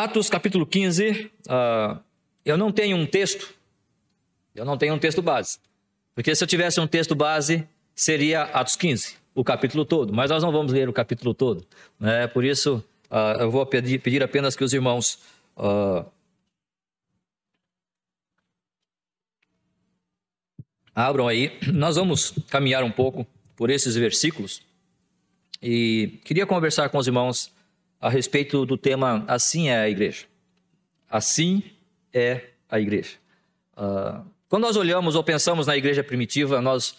Atos capítulo 15, eu não tenho um texto base, porque se eu tivesse um texto base, seria Atos 15, o capítulo todo, mas nós não vamos ler o capítulo todo, né? Por isso, eu vou pedir apenas que os irmãos abram aí. Nós vamos caminhar um pouco por esses versículos e queria conversar com os irmãos a respeito do tema Assim é a Igreja. Assim é a Igreja. Quando nós olhamos ou pensamos na igreja primitiva, nós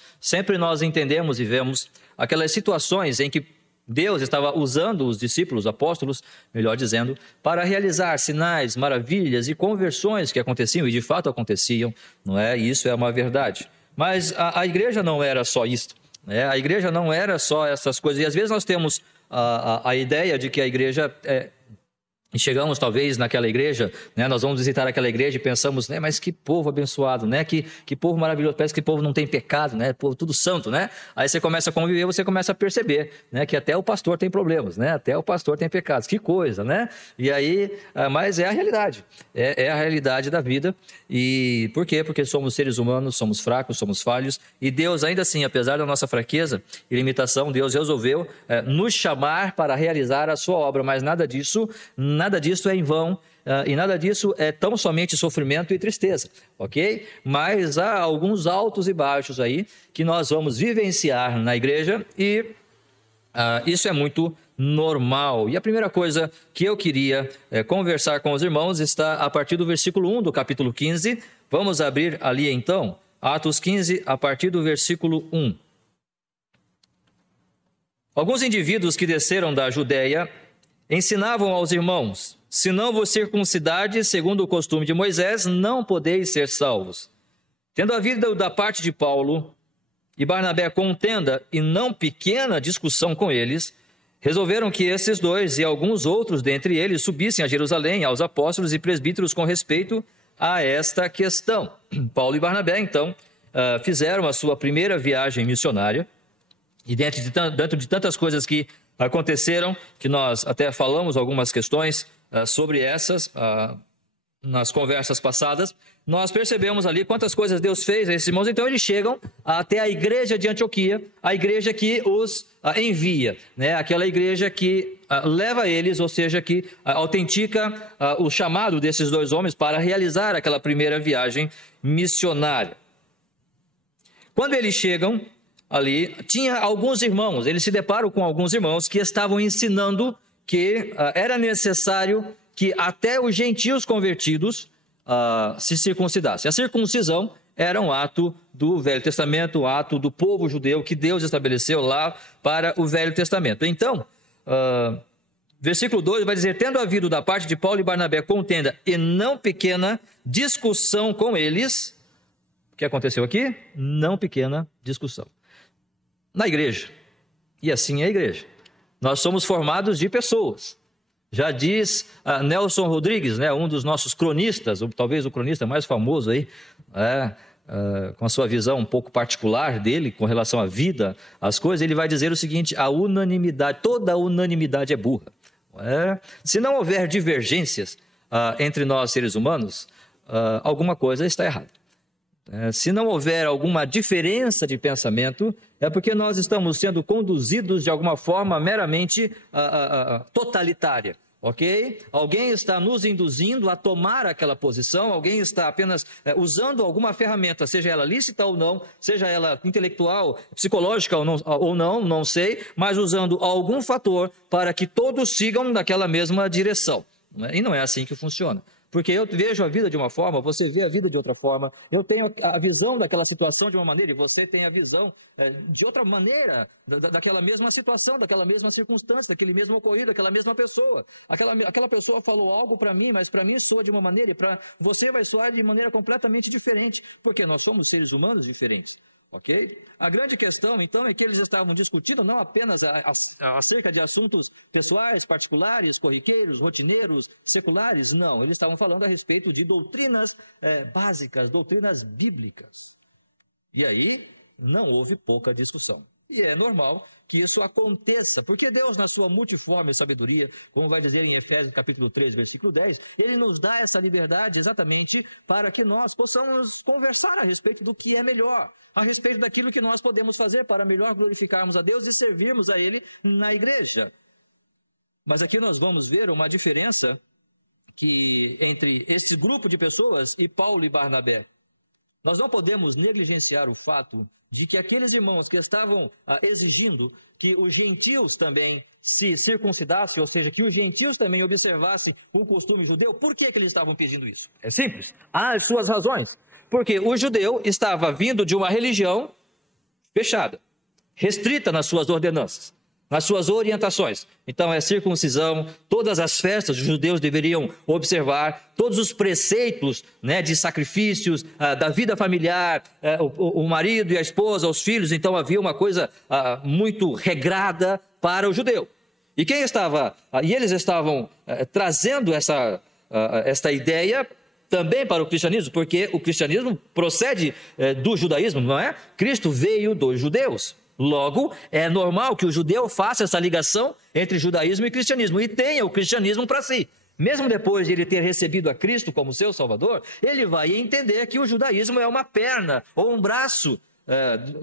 entendemos e vemos aquelas situações em que Deus estava usando os discípulos, apóstolos, melhor dizendo, para realizar sinais, maravilhas e conversões que aconteciam e de fato aconteciam, não é? E isso é uma verdade. Mas a igreja não era só isso, né? A igreja não era só essas coisas. E às vezes nós temos a ideia de que a igreja e chegamos talvez naquela igreja, né? Nós vamos visitar aquela igreja e pensamos, né? Mas que povo abençoado, né? Que povo maravilhoso, parece que povo não tem pecado, né? Povo tudo santo, né? Aí você começa a conviver, você começa a perceber, né? Que até o pastor tem problemas, né? Até o pastor tem pecados, que coisa, né? E aí, mas é a realidade, é a realidade da vida. E por quê? Porque somos seres humanos, somos fracos, somos falhos, e Deus ainda assim, apesar da nossa fraqueza e limitação, Deus resolveu nos chamar para realizar a sua obra, mas nada disso é em vão, e nada disso é tão somente sofrimento e tristeza, ok? Mas há alguns altos e baixos aí que nós vamos vivenciar na igreja e isso é muito normal. E a primeira coisa que eu queria conversar com os irmãos está a partir do versículo 1 do capítulo 15. Vamos abrir ali então, Atos 15, a partir do versículo 1. Alguns indivíduos que desceram da Judéia ensinavam aos irmãos: se não vos circuncidades, segundo o costume de Moisés, não podeis ser salvos. Tendo havido da parte de Paulo e Barnabé contenda e não pequena discussão com eles, resolveram que esses dois e alguns outros dentre eles subissem a Jerusalém aos apóstolos e presbíteros com respeito a esta questão. Paulo e Barnabé, então, fizeram a sua primeira viagem missionária, e dentro de tantas coisas que aconteceram, que nós até falamos algumas questões sobre essas nas conversas passadas, nós percebemos ali quantas coisas Deus fez a esses irmãos. Então eles chegam até a igreja de Antioquia, a igreja que os envia, né? Aquela igreja que leva eles, ou seja, que autentica o chamado desses dois homens para realizar aquela primeira viagem missionária. Quando eles chegam ali, tinha alguns irmãos, eles se deparam com alguns irmãos que estavam ensinando que era necessário que até os gentios convertidos se circuncidassem. A circuncisão era um ato do Velho Testamento, um ato do povo judeu que Deus estabeleceu lá para o Velho Testamento. Então, versículo 2 vai dizer: tendo havido da parte de Paulo e Barnabé contenda e não pequena discussão com eles. O que aconteceu aqui? Não pequena discussão. Na igreja, e assim é a igreja, nós somos formados de pessoas. Já diz Nelson Rodrigues, né, um dos nossos cronistas, ou talvez o cronista mais famoso aí, com a sua visão um pouco particular dele com relação à vida, às coisas, ele vai dizer o seguinte: a unanimidade, toda a unanimidade é burra. Se não houver divergências entre nós seres humanos, alguma coisa está errada. Se não houver alguma diferença de pensamento, é porque nós estamos sendo conduzidos de alguma forma meramente totalitária, ok? Alguém está nos induzindo a tomar aquela posição, alguém está apenas usando alguma ferramenta, seja ela lícita ou não, seja ela intelectual, psicológica ou não, não sei, mas usando algum fator para que todos sigam naquela mesma direção. E não é assim que funciona. Porque eu vejo a vida de uma forma, você vê a vida de outra forma, eu tenho a visão daquela situação de uma maneira e você tem a visão de outra maneira daquela mesma situação, daquela mesma circunstância, daquele mesmo ocorrido, daquela mesma pessoa. Aquela pessoa falou algo para mim, mas para mim soa de uma maneira e para você vai soar de maneira completamente diferente, porque nós somos seres humanos diferentes. Ok? A grande questão, então, é que eles estavam discutindo não apenas acerca de assuntos pessoais, particulares, corriqueiros, rotineiros, seculares, não. Eles estavam falando a respeito de doutrinas básicas, doutrinas bíblicas. E aí, não houve pouca discussão. E é normal que isso aconteça, porque Deus, na sua multiforme sabedoria, como vai dizer em Efésios capítulo 3, versículo 10, Ele nos dá essa liberdade exatamente para que nós possamos conversar a respeito do que é melhor, a respeito daquilo que nós podemos fazer para melhor glorificarmos a Deus e servirmos a Ele na igreja. Mas aqui nós vamos ver uma diferença entre esse grupo de pessoas e Paulo e Barnabé. Nós não podemos negligenciar o fato de que aqueles irmãos que estavam exigindo que os gentios também se circuncidassem, ou seja, que os gentios também observassem o costume judeu, por que eles estavam pedindo isso? É simples, há as suas razões. Porque o judeu estava vindo de uma religião fechada, restrita nas suas ordenanças, nas suas orientações. Então é circuncisão, todas as festas os judeus deveriam observar, todos os preceitos, né, de sacrifícios, da vida familiar, o marido e a esposa, os filhos. Então havia uma coisa muito regrada para o judeu. E eles estavam trazendo esta ideia também para o cristianismo, porque o cristianismo procede do judaísmo, não é? Cristo veio dos judeus. Logo, é normal que o judeu faça essa ligação entre judaísmo e cristianismo e tenha o cristianismo para si. Mesmo depois de ele ter recebido a Cristo como seu Salvador, ele vai entender que o judaísmo é uma perna ou um braço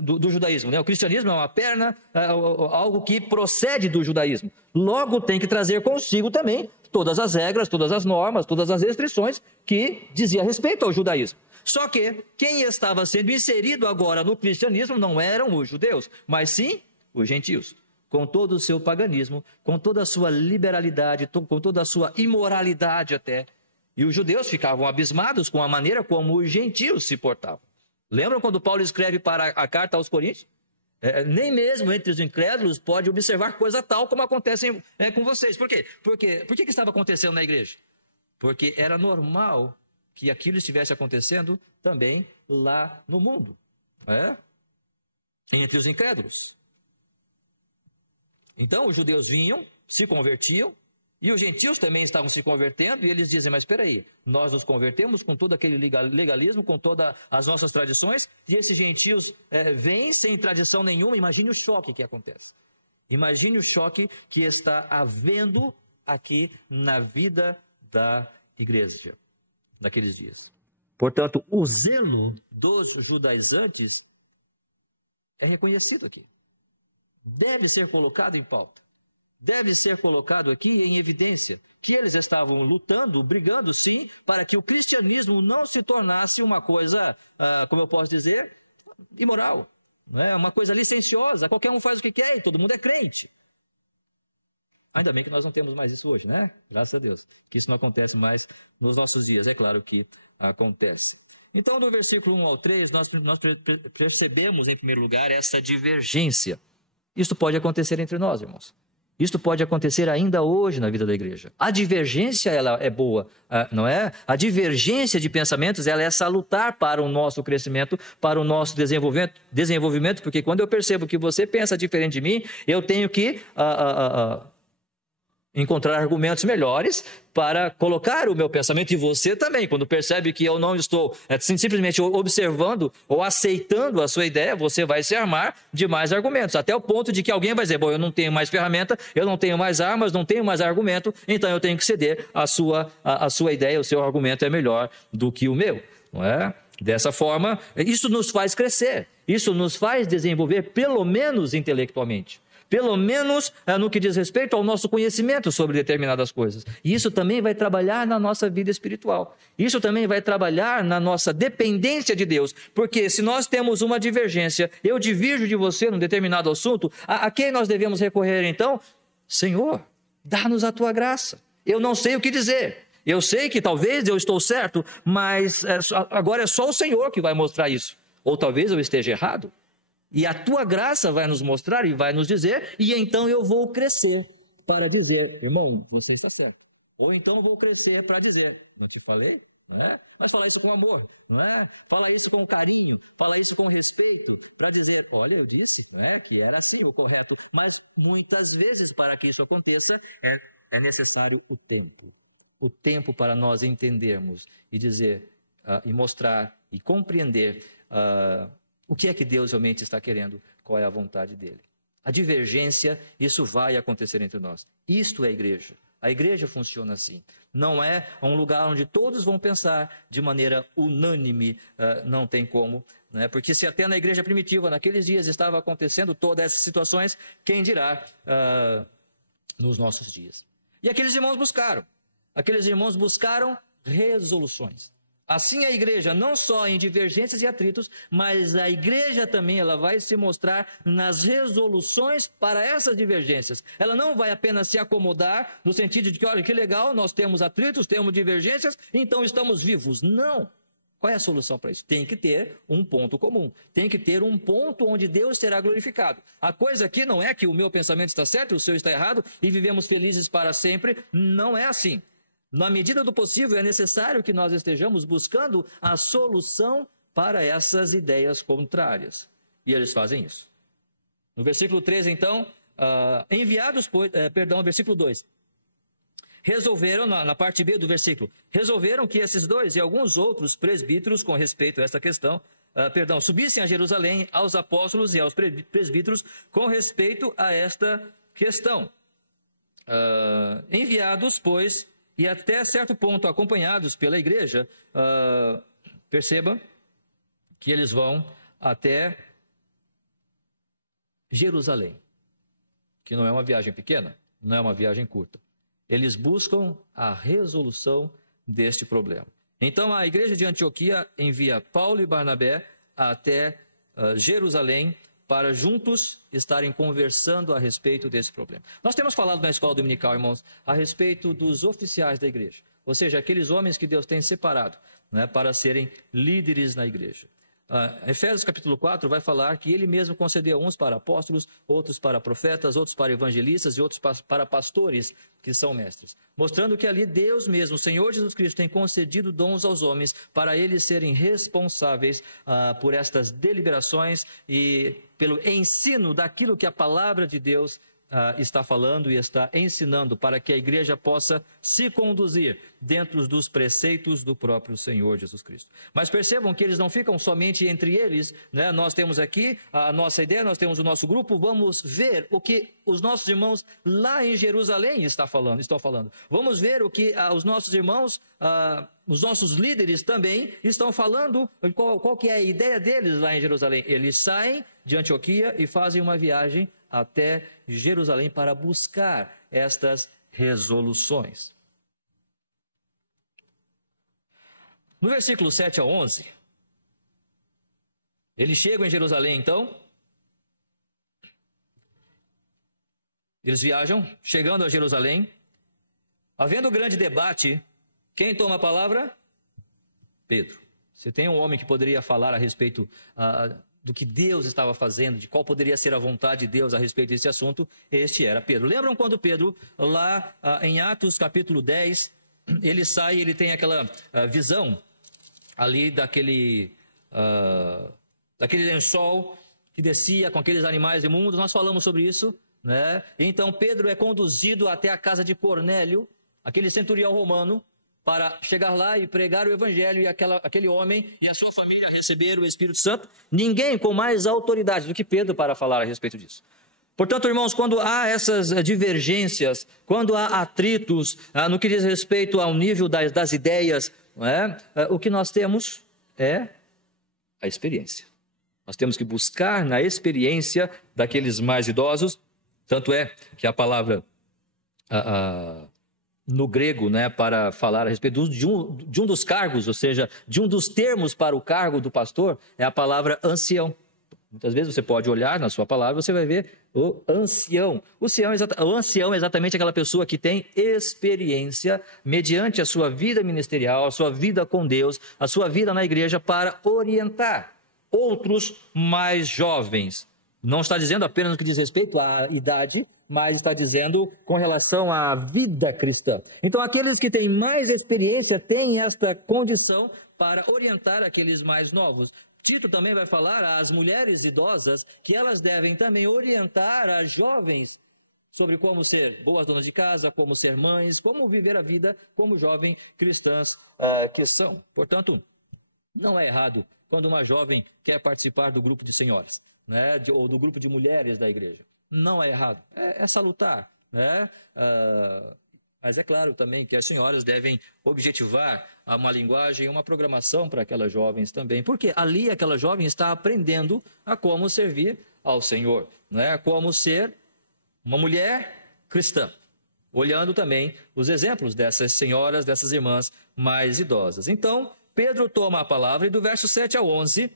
do judaísmo, né? O cristianismo é uma perna, algo que procede do judaísmo. Logo, tem que trazer consigo também todas as regras, todas as normas, todas as restrições que dizia respeito ao judaísmo. Só que quem estava sendo inserido agora no cristianismo não eram os judeus, mas sim os gentios, com todo o seu paganismo, com toda a sua liberalidade, com toda a sua imoralidade até. E os judeus ficavam abismados com a maneira como os gentios se portavam. Lembram quando Paulo escreve para a carta aos Coríntios? Nem mesmo entre os incrédulos pode observar coisa tal como acontece com vocês. Por quê? Por que estava acontecendo na igreja? Porque era normal que aquilo estivesse acontecendo também lá no mundo, entre os incrédulos. Então os judeus vinham, se convertiam, e os gentios também estavam se convertendo, e eles dizem, mas espera aí, nós nos convertemos com todo aquele legalismo, com todas as nossas tradições, e esses gentios vêm sem tradição nenhuma. Imagine o choque que acontece. Imagine o choque que está havendo aqui na vida da igreja naqueles dias. Portanto, o zelo dos judaizantes é reconhecido aqui. Deve ser colocado em pauta. Deve ser colocado aqui em evidência que eles estavam lutando, brigando, sim, para que o cristianismo não se tornasse uma coisa, como eu posso dizer, imoral. Não é? Uma coisa licenciosa, qualquer um faz o que quer e todo mundo é crente. Ainda bem que nós não temos mais isso hoje, né? Graças a Deus. Que isso não acontece mais nos nossos dias. É claro que acontece. Então, do versículo 1 ao 3, nós percebemos, em primeiro lugar, essa divergência. Isso pode acontecer entre nós, irmãos. Isso pode acontecer ainda hoje na vida da igreja. A divergência, ela é boa, não é? A divergência de pensamentos, ela é salutar para o nosso crescimento, para o nosso desenvolvimento, porque quando eu percebo que você pensa diferente de mim, eu tenho que encontrar argumentos melhores para colocar o meu pensamento, e você também, quando percebe que eu não estou simplesmente observando ou aceitando a sua ideia, você vai se armar de mais argumentos, até o ponto de que alguém vai dizer, bom, eu não tenho mais ferramenta, eu não tenho mais armas, não tenho mais argumento, então eu tenho que ceder a sua ideia, o seu argumento é melhor do que o meu, não é? Dessa forma, isso nos faz crescer, isso nos faz desenvolver, pelo menos intelectualmente. Pelo menos no que diz respeito ao nosso conhecimento sobre determinadas coisas. E isso também vai trabalhar na nossa vida espiritual. Isso também vai trabalhar na nossa dependência de Deus. Porque se nós temos uma divergência, eu divirjo de você num determinado assunto, a quem nós devemos recorrer então? Senhor, dá-nos a tua graça. Eu não sei o que dizer. Eu sei que talvez eu estou certo, mas agora é só o Senhor que vai mostrar isso. Ou talvez eu esteja errado. E a tua graça vai nos mostrar e vai nos dizer, e então eu vou crescer para dizer, irmão, você está certo. Ou então eu vou crescer para dizer, não te falei? Não é? Mas falar isso com amor, não é? Falar isso com carinho, falar isso com respeito, para dizer, olha, eu disse, não é? Que era assim o correto. Mas muitas vezes, para que isso aconteça, é necessário o tempo. O tempo para nós entendermos e dizer, e mostrar, e compreender O que é que Deus realmente está querendo? Qual é a vontade dele? A divergência, isso vai acontecer entre nós. Isto é a igreja. A igreja funciona assim. Não é um lugar onde todos vão pensar de maneira unânime, não tem como. Né? Porque se até na igreja primitiva, naqueles dias, estava acontecendo todas essas situações, quem dirá nos nossos dias? E aqueles irmãos buscaram resoluções. Assim a igreja, não só em divergências e atritos, mas a igreja também ela vai se mostrar nas resoluções para essas divergências. Ela não vai apenas se acomodar no sentido de que, olha, que legal, nós temos atritos, temos divergências, então estamos vivos. Não. Qual é a solução para isso? Tem que ter um ponto comum. Tem que ter um ponto onde Deus será glorificado. A coisa aqui não é que o meu pensamento está certo, o seu está errado e vivemos felizes para sempre. Não é assim. Na medida do possível, é necessário que nós estejamos buscando a solução para essas ideias contrárias. E eles fazem isso. No versículo 3, então, versículo 2. Resolveram, na parte B do versículo, resolveram que esses dois e alguns outros presbíteros, com respeito a esta questão, subissem a Jerusalém aos apóstolos e aos presbíteros com respeito a esta questão. Enviados, pois, e até certo ponto acompanhados pela igreja, perceba que eles vão até Jerusalém, que não é uma viagem pequena, não é uma viagem curta. Eles buscam a resolução deste problema. Então a igreja de Antioquia envia Paulo e Barnabé até Jerusalém para juntos estarem conversando a respeito desse problema. Nós temos falado na escola dominical, irmãos, a respeito dos oficiais da igreja, ou seja, aqueles homens que Deus tem separado, né, para serem líderes na igreja. Efésios capítulo 4 vai falar que ele mesmo concedeu uns para apóstolos, outros para profetas, outros para evangelistas e outros para pastores, que são mestres. Mostrando que ali Deus mesmo, o Senhor Jesus Cristo, tem concedido dons aos homens para eles serem responsáveis por estas deliberações e pelo ensino daquilo que a palavra de Deus está falando e está ensinando para que a igreja possa se conduzir dentro dos preceitos do próprio Senhor Jesus Cristo. Mas percebam que eles não ficam somente entre eles, né? Nós temos aqui a nossa ideia, nós temos o nosso grupo, vamos ver o que os nossos irmãos lá em Jerusalém estão falando. Vamos ver o que os nossos irmãos, os nossos líderes também estão falando, qual que é a ideia deles lá em Jerusalém. Eles saem de Antioquia e fazem uma viagem até Jerusalém para buscar estas resoluções. No versículo 7 a 11, eles chegam em Jerusalém, então, eles viajam, chegando a Jerusalém, havendo grande debate, quem toma a palavra? Pedro. Se tem um homem que poderia falar a respeito do que Deus estava fazendo, de qual poderia ser a vontade de Deus a respeito desse assunto, este era Pedro. Lembram quando Pedro, lá em Atos capítulo 10, ele sai, ele tem aquela visão ali daquele lençol que descia com aqueles animais imundos, nós falamos sobre isso, né? Então Pedro é conduzido até a casa de Cornélio, aquele centurião romano, para chegar lá e pregar o evangelho e aquele homem e a sua família receber o Espírito Santo. Ninguém com mais autoridade do que Pedro para falar a respeito disso. Portanto, irmãos, quando há essas divergências, quando há atritos no que diz respeito ao nível das ideias, não é? O que nós temos é a experiência. Nós temos que buscar na experiência daqueles mais idosos, tanto é que a palavra no grego, né, para falar a respeito de um dos cargos, ou seja, de um dos termos para o cargo do pastor, é a palavra ancião. Muitas vezes você pode olhar na sua palavra, você vai ver o ancião. O ancião é exatamente aquela pessoa que tem experiência mediante a sua vida ministerial, a sua vida com Deus, a sua vida na igreja para orientar outros mais jovens. Não está dizendo apenas no que diz respeito à idade, mas está dizendo com relação à vida cristã. Então, aqueles que têm mais experiência têm esta condição para orientar aqueles mais novos. Tito também vai falar às mulheres idosas que elas devem também orientar as jovens sobre como ser boas donas de casa, como ser mães, como viver a vida como jovens cristãs que são. Portanto, Não é errado quando uma jovem quer participar do grupo de senhoras, né? Ou do grupo de mulheres da igreja. Não é errado, é salutar, né? Mas é claro também que as senhoras devem objetivar uma linguagem, uma programação para aquelas jovens também, porque ali aquela jovem está aprendendo a como servir ao Senhor, né? Como ser uma mulher cristã, olhando também os exemplos dessas senhoras, dessas irmãs mais idosas. Então, Pedro toma a palavra e do verso 7 ao 11...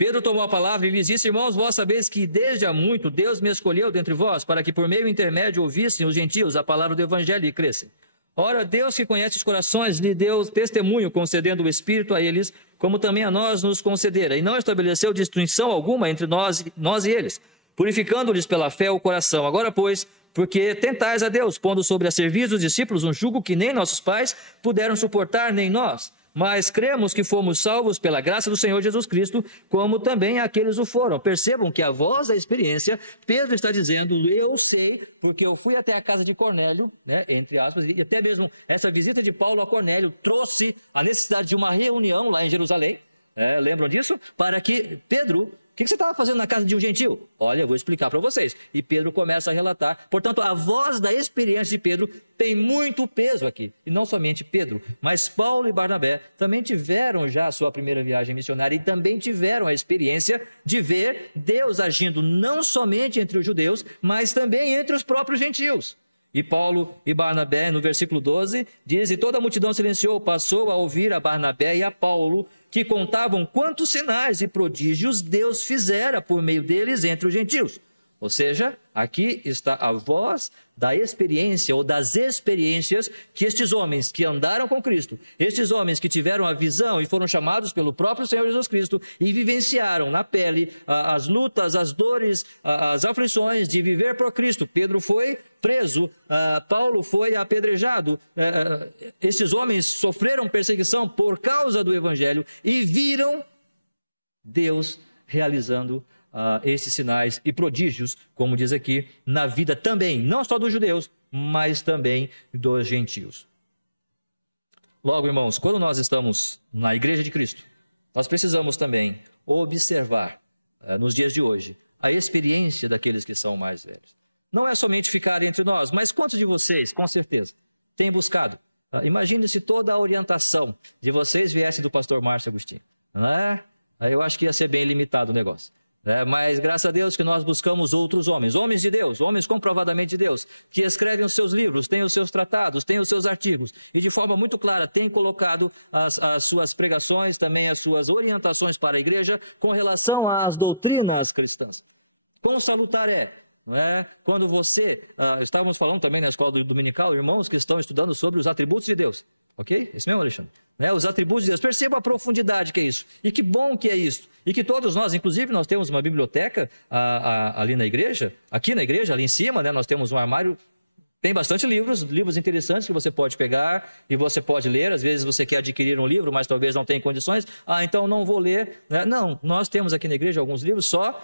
Pedro tomou a palavra e lhes disse: irmãos, vós sabeis que desde há muito Deus me escolheu dentre vós, para que por meio intermédio ouvissem os gentios a palavra do evangelho e crescem. Ora, Deus que conhece os corações lhe deu testemunho, concedendo o Espírito a eles, como também a nós nos concedera, e não estabeleceu distinção alguma entre nós e eles, purificando-lhes pela fé o coração. Agora, pois, porque tentais a Deus, pondo sobre a serviço dos discípulos um jugo que nem nossos pais puderam suportar, nem nós. Mas cremos que fomos salvos pela graça do Senhor Jesus Cristo, como também aqueles o foram. Percebam que a voz da experiência, Pedro está dizendo: eu sei, porque eu fui até a casa de Cornélio, né, entre aspas, e até mesmo essa visita de Paulo a Cornélio trouxe a necessidade de uma reunião lá em Jerusalém, lembram disso? Para que Pedro... O que você estava fazendo na casa de um gentil? Olha, eu vou explicar para vocês. E Pedro começa a relatar. Portanto, a voz da experiência de Pedro tem muito peso aqui. E não somente Pedro, mas Paulo e Barnabé também tiveram já a sua primeira viagem missionária e também tiveram a experiência de ver Deus agindo não somente entre os judeus, mas também entre os próprios gentios. E Paulo e Barnabé, no versículo 12, diz: e toda a multidão silenciou, passou a ouvir a Barnabé e a Paulo, que contavam quantos sinais e prodígios Deus fizera por meio deles entre os gentios. Ou seja, aqui está a voz da experiência ou das experiências que estes homens que andaram com Cristo, estes homens que tiveram a visão e foram chamados pelo próprio Senhor Jesus Cristo e vivenciaram na pele as lutas, as dores, as aflições de viver por Cristo. Pedro foi preso, Paulo foi apedrejado, esses homens sofreram perseguição por causa do Evangelho e viram Deus realizando esses sinais e prodígios, como diz aqui, na vida também, não só dos judeus, mas também dos gentios. Logo, irmãos, quando nós estamos na Igreja de Cristo, nós precisamos também observar, nos dias de hoje, a experiência daqueles que são mais velhos. Não é somente ficar entre nós, mas quantos de vocês, com certeza, têm buscado? Imagine se toda a orientação de vocês viesse do pastor Márcio Agostinho, não é? Eu acho que ia ser bem limitado o negócio. Mas graças a Deus que nós buscamos outros homens de Deus, homens comprovadamente de Deus, que escrevem os seus livros, têm os seus tratados, têm os seus artigos e de forma muito clara têm colocado as suas pregações, também as suas orientações para a igreja com relação às doutrinas cristãs. Quão salutar não é? Quando estávamos falando também na escola dominical, irmãos que estão estudando sobre os atributos de Deus, ok? Esse mesmo, Alexandre? Os atributos de Deus, perceba a profundidade que é isso, e que bom que é isso, e que todos nós, inclusive nós temos uma biblioteca ali na igreja, aqui na igreja, ali em cima, né, nós temos um armário, tem bastante livros interessantes que você pode pegar e você pode ler. Às vezes você quer adquirir um livro, mas talvez não tenha condições, então não vou ler, né? Não, nós temos aqui na igreja alguns livros, só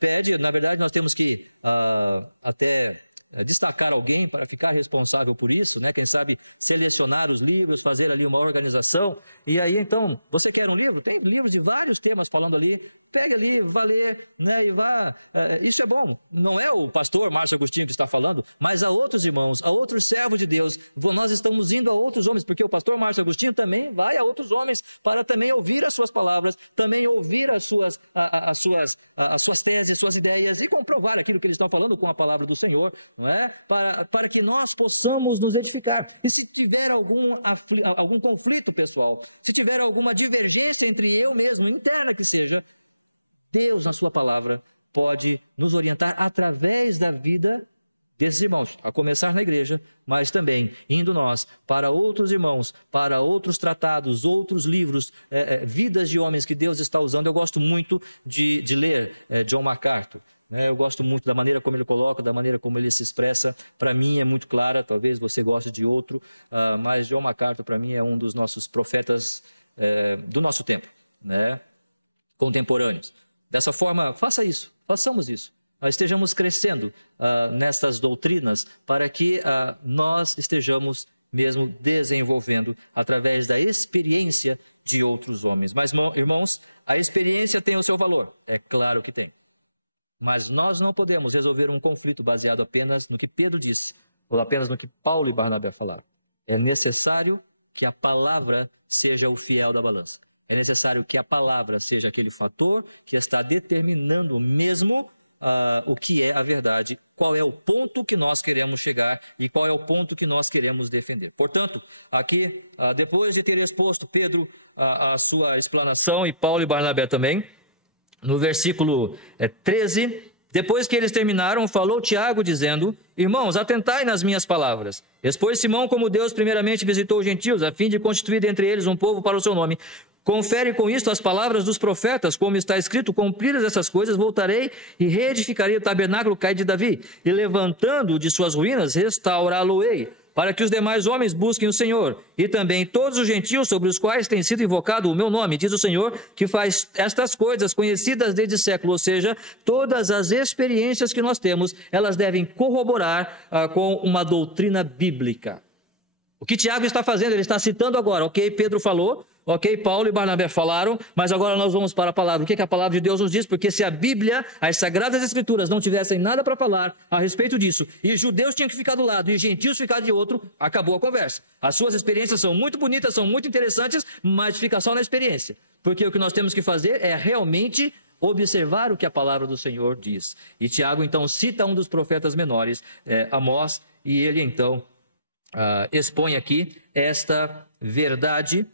pede, na verdade nós temos que até destacar alguém para ficar responsável por isso, né? Quem sabe selecionar os livros, fazer ali uma organização, e aí então, você quer um livro? Tem livros de vários temas falando ali, pegue ali, vá ler, né? E vá, isso é bom, não é o pastor Márcio Agostinho que está falando, mas a outros irmãos, a outros servos de Deus, nós estamos indo a outros homens, porque o pastor Márcio Agostinho também vai a outros homens, para também ouvir as suas palavras, também ouvir as suas teses, suas ideias, e comprovar aquilo que eles estão falando com a palavra do Senhor, não é? Para que nós possamos nos edificar. E se tiver algum conflito pessoal, se tiver alguma divergência entre eu mesmo, interna que seja, Deus, na sua palavra, pode nos orientar através da vida desses irmãos, a começar na igreja, mas também indo nós para outros irmãos, para outros tratados, outros livros, vidas de homens que Deus está usando. Eu gosto muito de ler John MacArthur. Eu gosto muito da maneira como ele coloca, da maneira como ele se expressa. Para mim é muito clara, talvez você goste de outro, mas John MacArthur para mim é um dos nossos profetas do nosso tempo, né? Contemporâneos. Dessa forma, façamos isso. Estejamos crescendo nessas doutrinas para que nós estejamos mesmo desenvolvendo através da experiência de outros homens. Mas, irmãos, a experiência tem o seu valor, é claro que tem. Mas nós não podemos resolver um conflito baseado apenas no que Pedro disse, ou apenas no que Paulo e Barnabé falaram. É necessário que a palavra seja o fiel da balança. É necessário que a palavra seja aquele fator que está determinando mesmo o que é a verdade, qual é o ponto que nós queremos chegar e qual é o ponto que nós queremos defender. Portanto, aqui, depois de ter exposto Pedro a sua explanação e Paulo e Barnabé também, no versículo 13, depois que eles terminaram, falou Tiago dizendo: irmãos, atentai nas minhas palavras. Expôs Simão como Deus primeiramente visitou os gentios, a fim de constituir dentre eles um povo para o seu nome. Confere com isto as palavras dos profetas, como está escrito: cumpridas essas coisas, voltarei e reedificarei o tabernáculo caído de Davi, e levantando-o de suas ruínas, restaurá-lo-ei, para que os demais homens busquem o Senhor, e também todos os gentios sobre os quais tem sido invocado o meu nome, diz o Senhor, que faz estas coisas conhecidas desde século. Ou seja, todas as experiências que nós temos, elas devem corroborar com uma doutrina bíblica. O que Tiago está fazendo? Ele está citando agora, ok, Pedro falou, ok, Paulo e Barnabé falaram, mas agora nós vamos para a palavra. O que a palavra de Deus nos diz? Porque se a Bíblia, as Sagradas Escrituras, não tivessem nada para falar a respeito disso, e judeus tinham que ficar do lado e gentios ficar de outro, acabou a conversa. As suas experiências são muito bonitas, são muito interessantes, mas fica só na experiência. Porque o que nós temos que fazer é realmente observar o que a palavra do Senhor diz. E Tiago, então, cita um dos profetas menores, Amós, e ele, então, expõe aqui esta verdade,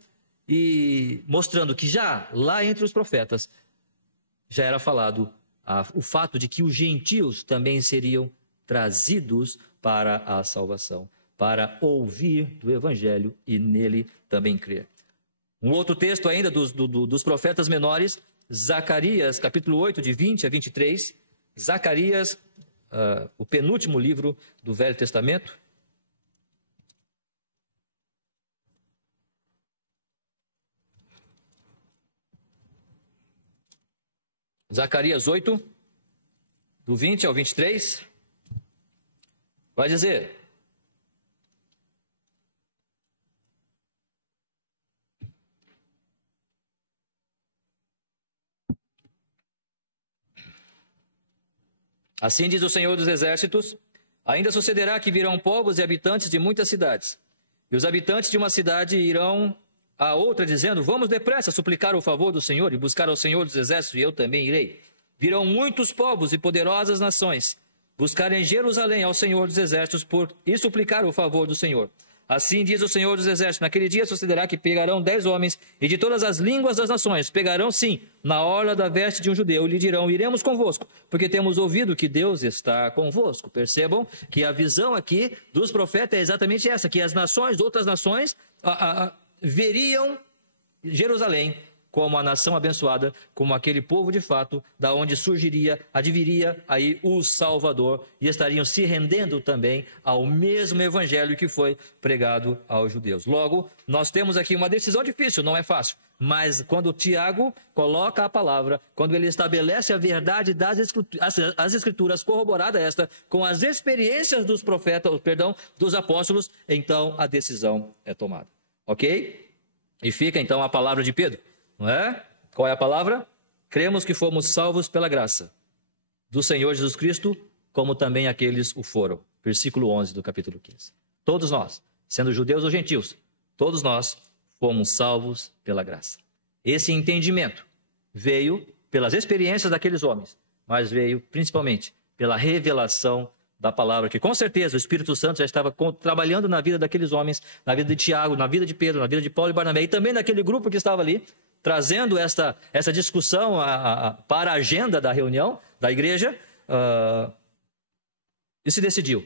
e mostrando que já lá entre os profetas já era falado o fato de que os gentios também seriam trazidos para a salvação, para ouvir do evangelho e nele também crer. Um outro texto ainda dos profetas menores, Zacarias, capítulo 8, de 20 a 23, Zacarias, o penúltimo livro do Velho Testamento. Zacarias 8, do 20 ao 23, vai dizer: assim diz o Senhor dos Exércitos, ainda sucederá que virão povos e habitantes de muitas cidades, e os habitantes de uma cidade irão a outra dizendo: vamos depressa suplicar o favor do Senhor e buscar ao Senhor dos Exércitos, e eu também irei. Virão muitos povos e poderosas nações buscar em Jerusalém ao Senhor dos Exércitos e suplicar o favor do Senhor. Assim diz o Senhor dos Exércitos: naquele dia sucederá que pegarão 10 homens e de todas as línguas das nações, pegarão sim na orla da veste de um judeu, e lhe dirão: iremos convosco, porque temos ouvido que Deus está convosco. Percebam que a visão aqui dos profetas é exatamente essa, que as nações, outras nações, veriam Jerusalém como a nação abençoada, como aquele povo de fato, da onde surgiria, adviria aí o Salvador, e estariam se rendendo também ao mesmo evangelho que foi pregado aos judeus. Logo, nós temos aqui uma decisão difícil, não é fácil, mas quando Tiago coloca a palavra, quando ele estabelece a verdade das escrituras, corroborada esta com as experiências dos profetas, dos apóstolos, então a decisão é tomada. Ok? E fica então a palavra de Pedro, não é? Qual é a palavra? Cremos que fomos salvos pela graça do Senhor Jesus Cristo, como também aqueles o foram. Versículo 11 do capítulo 15. Todos nós, sendo judeus ou gentios, todos nós fomos salvos pela graça. Esse entendimento veio pelas experiências daqueles homens, mas veio principalmente pela revelação da palavra, que com certeza o Espírito Santo já estava trabalhando na vida daqueles homens, na vida de Tiago, na vida de Pedro, na vida de Paulo e Barnabé, e também daquele grupo que estava ali, trazendo essa discussão para a agenda da reunião da igreja, e se decidiu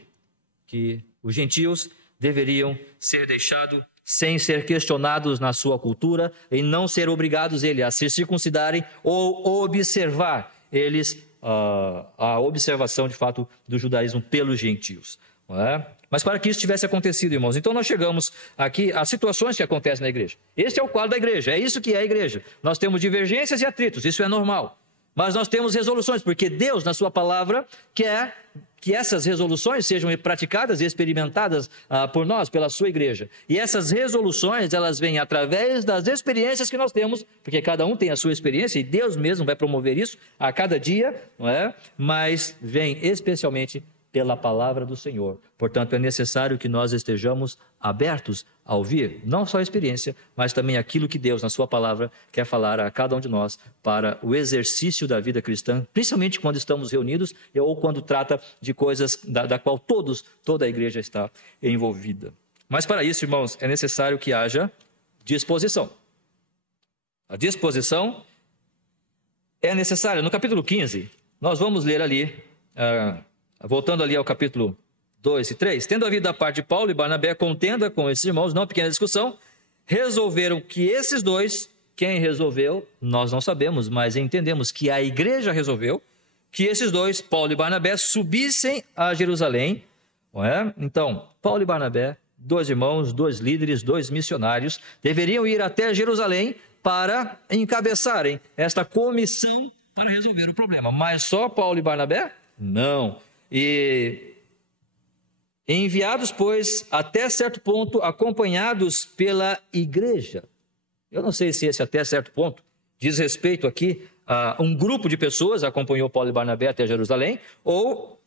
que os gentios deveriam ser deixados sem ser questionados na sua cultura e não ser obrigados a se circuncidarem ou observar eles a observação de fato do judaísmo pelos gentios, não é? Mas para que isso tivesse acontecido, irmãos, então nós chegamos aqui às situações que acontecem na igreja. Este é o quadro da igreja, é isso que é a igreja. Nós temos divergências e atritos, isso é normal, Mas nós temos resoluções, porque Deus, na sua palavra, quer que essas resoluções sejam praticadas e experimentadas por nós, pela sua igreja. E essas resoluções, elas vêm através das experiências que nós temos, porque cada um tem a sua experiência, e Deus mesmo vai promover isso a cada dia, não é? Mas vem especialmente pela palavra do Senhor. Portanto, é necessário que nós estejamos abertos a ouvir, não só a experiência, mas também aquilo que Deus, na sua palavra, quer falar a cada um de nós para o exercício da vida cristã, principalmente quando estamos reunidos ou quando trata de coisas da qual toda a igreja está envolvida. Mas para isso, irmãos, é necessário que haja disposição. A disposição é necessária. No capítulo 15, nós vamos ler ali, voltando ali ao capítulo 2 e 3, tendo havido da parte de Paulo e Barnabé contenda com esses irmãos, não pequena discussão, resolveram que esses dois, quem resolveu, nós não sabemos, mas entendemos que a igreja resolveu, que esses dois, Paulo e Barnabé, subissem a Jerusalém, não é? Então, Paulo e Barnabé, dois irmãos, dois líderes, dois missionários, deveriam ir até Jerusalém para encabeçarem esta comissão para resolver o problema. Mas só Paulo e Barnabé? Não. E enviados, pois, até certo ponto, acompanhados pela igreja. Eu não sei se esse até certo ponto diz respeito aqui a um grupo de pessoas acompanhou Paulo e Barnabé até Jerusalém, ou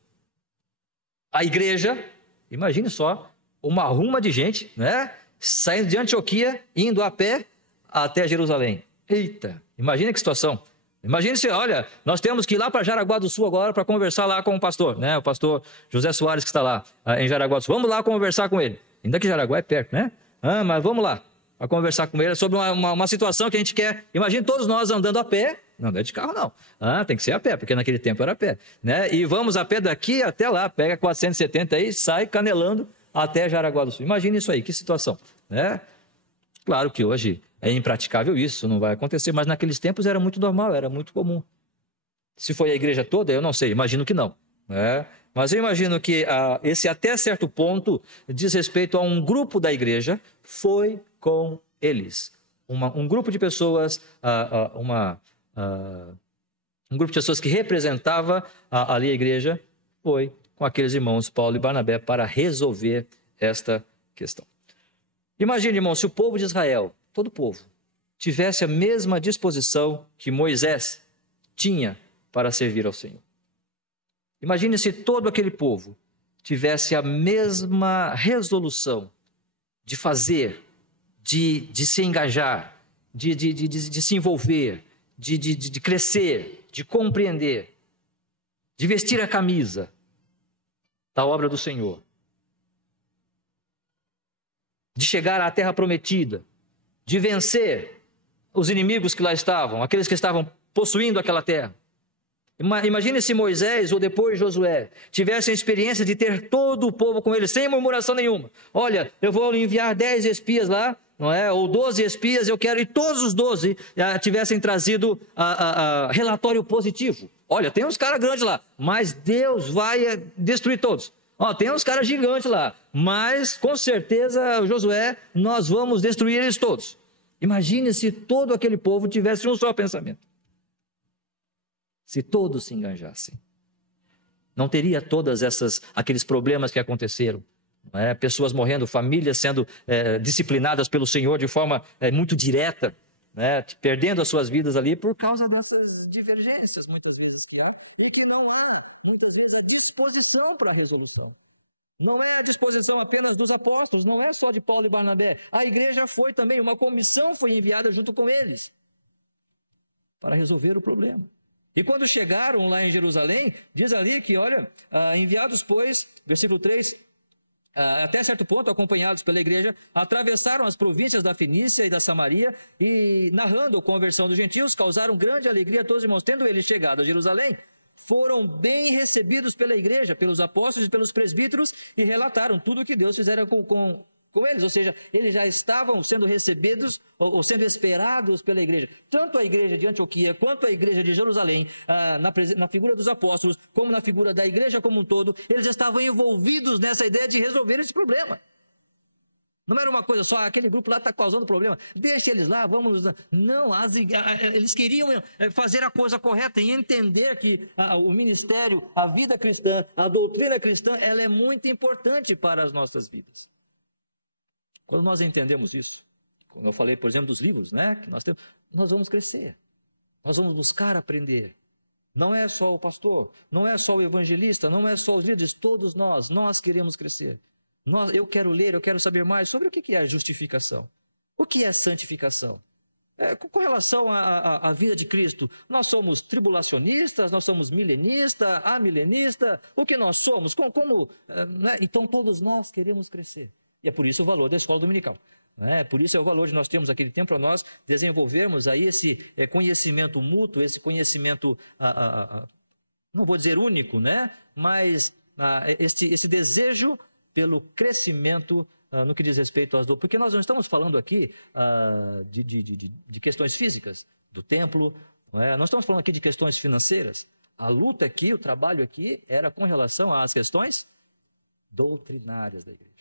a igreja, imagine só, uma ruma de gente, né? Saindo de Antioquia, indo a pé até Jerusalém. Eita, imagina que situação. Imagine se, olha, nós temos que ir lá para Jaraguá do Sul agora para conversar lá com o pastor, né? O pastor José Soares que está lá em Jaraguá do Sul. Vamos lá conversar com ele. Ainda que Jaraguá é perto, né? Mas vamos lá para conversar com ele sobre uma situação que a gente quer. Imagine todos nós andando a pé. Não é de carro, não. Tem que ser a pé, porque naquele tempo era a pé, né? E vamos a pé daqui até lá. Pega 470 aí, sai canelando até Jaraguá do Sul. Imagine isso aí, que situação, né? Claro que hoje é impraticável isso, não vai acontecer, mas naqueles tempos era muito normal, era muito comum. Se foi a igreja toda, eu não sei, imagino que não, né? Mas eu imagino que esse até certo ponto diz respeito a um grupo da igreja, foi com eles. Um grupo de pessoas, um grupo de pessoas que representava ali a igreja, foi com aqueles irmãos Paulo e Barnabé para resolver esta questão. Imagine, irmão, se o povo de Israel, todo o povo, tivesse a mesma disposição que Moisés tinha para servir ao Senhor. Imagine se todo aquele povo tivesse a mesma resolução de fazer, de se engajar, de se envolver, de crescer, de compreender, de vestir a camisa da obra do Senhor, de chegar à terra prometida, de vencer os inimigos que lá estavam, aqueles que estavam possuindo aquela terra. Imagine se Moisés ou depois Josué tivessem a experiência de ter todo o povo com eles, sem murmuração nenhuma. Olha, eu vou enviar 10 espias lá, não é? Ou 12 espias, eu quero, e todos os 12 tivessem trazido relatório positivo. Olha, tem uns caras grandes lá, mas Deus vai destruir todos. Tem uns caras gigantes lá, mas com certeza, Josué, nós vamos destruir eles todos. Imagine se todo aquele povo tivesse um só pensamento. Se todos se engajassem. Não teria todas aqueles problemas que aconteceram. Pessoas morrendo, famílias sendo disciplinadas pelo Senhor de forma muito direta, perdendo as suas vidas ali por causa dessas divergências muitas vezes que há, e que não há muitas vezes a disposição para a resolução. Não é a disposição apenas dos apóstolos, não é só de Paulo e Barnabé. A igreja foi também, uma comissão foi enviada junto com eles para resolver o problema. E quando chegaram lá em Jerusalém, diz ali que, olha, enviados, pois, versículo 3, até certo ponto, acompanhados pela igreja, atravessaram as províncias da Fenícia e da Samaria e, narrando a conversão dos gentios, causaram grande alegria a todos os irmãos. Tendo eles chegado a Jerusalém, foram bem recebidos pela igreja, pelos apóstolos e pelos presbíteros, e relataram tudo o que Deus fizera com eles, ou seja, eles já estavam sendo recebidos ou sendo esperados pela igreja. Tanto a igreja de Antioquia quanto a igreja de Jerusalém, na figura dos apóstolos, como na figura da igreja como um todo, eles estavam envolvidos nessa ideia de resolver esse problema. Não era uma coisa só, aquele grupo lá está causando problema, deixa eles lá, vamos... Não, eles queriam fazer a coisa correta e entender que o ministério, a vida cristã, a doutrina cristã, ela é muito importante para as nossas vidas. Quando nós entendemos isso, como eu falei, por exemplo, dos livros, né, que nós temos, nós vamos crescer, nós vamos buscar aprender. Não é só o pastor, não é só o evangelista, não é só os líderes, todos nós queremos crescer. Eu quero ler, eu quero saber mais sobre o que é a justificação, o que é santificação. Com relação à vida de Cristo, nós somos tribulacionistas, nós somos milenistas, amilenistas, o que nós somos? Né? Então todos nós queremos crescer. E é por isso o valor da escola dominical. Por isso é o valor de nós termos aquele tempo para nós desenvolvermos aí esse conhecimento mútuo, esse conhecimento, não vou dizer único, né? Mas esse desejo pelo crescimento no que diz respeito às doutrinas. Porque nós não estamos falando aqui de questões físicas, do templo, nós estamos falando aqui de questões financeiras. A luta aqui, o trabalho aqui, era com relação às questões doutrinárias da igreja,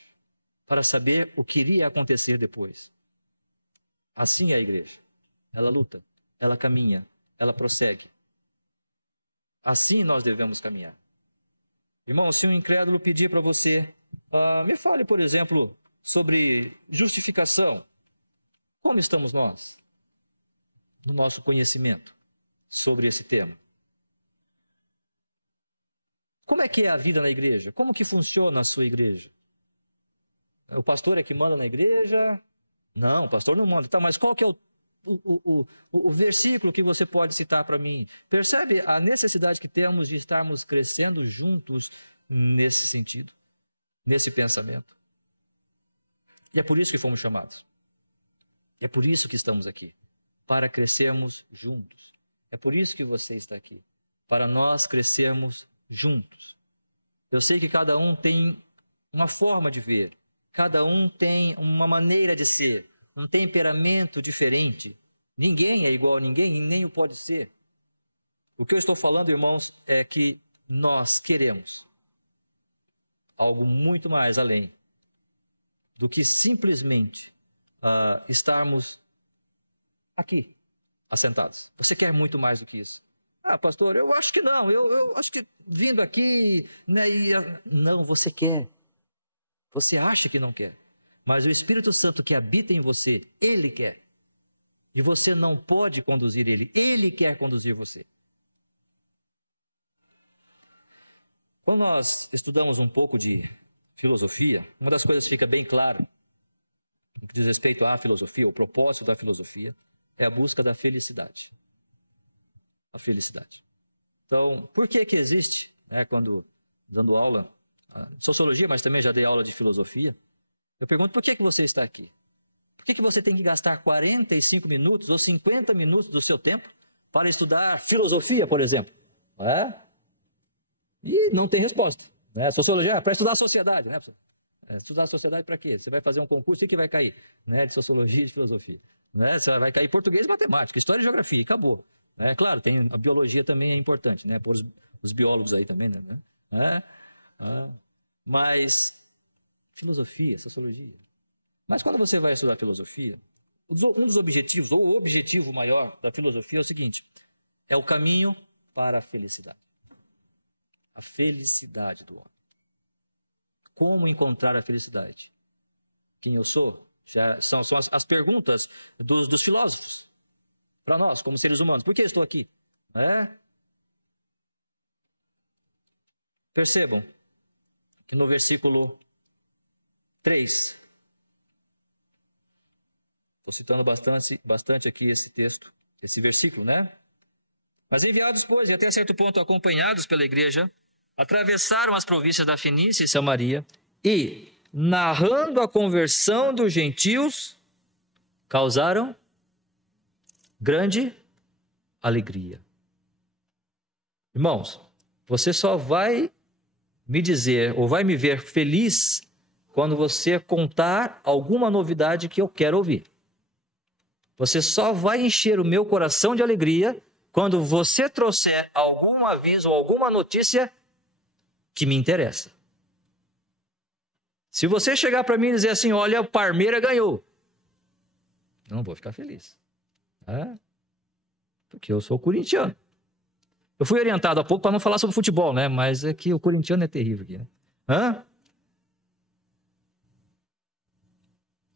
para saber o que iria acontecer depois. Assim é a igreja. Ela luta, ela caminha, ela prossegue. Assim nós devemos caminhar. Irmão, se um incrédulo pedir para você, me fale, por exemplo, sobre justificação. Como estamos nós no nosso conhecimento sobre esse tema? Como é que é a vida na igreja? Como que funciona a sua igreja? O pastor é que manda na igreja? Não, o pastor não manda. Tá, mas qual que é o versículo que você pode citar para mim? Percebe a necessidade que temos de estarmos crescendo juntos nesse sentido, nesse pensamento? E é por isso que fomos chamados. É por isso que estamos aqui, para crescermos juntos. É por isso que você está aqui, para nós crescermos juntos. Eu sei que cada um tem uma forma de ver, cada um tem uma maneira de ser, um temperamento diferente. Ninguém é igual a ninguém e nem o pode ser. O que eu estou falando, irmãos, é que nós queremos algo muito mais além do que simplesmente estarmos aqui, assentados. Você quer muito mais do que isso. Pastor, eu acho que não. Eu acho que vindo aqui... né, não, você quer. Você acha que não quer. Mas o Espírito Santo que habita em você, Ele quer. E você não pode conduzir Ele. Ele quer conduzir você. Quando nós estudamos um pouco de filosofia, uma das coisas que fica bem claro, no que diz respeito à filosofia, o propósito da filosofia, é a busca da felicidade. A felicidade. Então, por que existe, quando dando aula de sociologia, mas também já dei aula de filosofia, eu pergunto, por que você está aqui? Por que você tem que gastar 45 minutos ou 50 minutos do seu tempo para estudar filosofia, por exemplo? E não tem resposta. Sociologia é para estudar a sociedade. Estudar a sociedade para quê? Você vai fazer um concurso e que vai cair? De sociologia e de filosofia. Você vai cair português e matemática, história e geografia, e acabou. Claro, tem a biologia também é importante, por os biólogos aí também. Mas filosofia, sociologia. Mas quando você vai estudar filosofia, um dos objetivos, ou o objetivo maior da filosofia é o seguinte: é o caminho para a felicidade. A felicidade do homem. Como encontrar a felicidade? Quem eu sou? Já são as perguntas dos filósofos para nós, como seres humanos. Por que estou aqui? Percebam que no versículo 3, estou citando bastante aqui esse texto, esse versículo, Mas enviados, pois, e até certo ponto acompanhados pela igreja, atravessaram as províncias da Fenícia e Samaria e, narrando a conversão dos gentios, causaram grande alegria. Irmãos, você só vai me dizer ou vai me ver feliz quando você contar alguma novidade que eu quero ouvir. Você só vai encher o meu coração de alegria quando você trouxer algum aviso ou alguma notícia que me interessa. Se você chegar para mim e dizer assim, olha, o Parmeira ganhou, eu não vou ficar feliz. Porque eu sou corintiano. Eu fui orientado há pouco para não falar sobre futebol, né? Mas é que o corintiano é terrível aqui, né?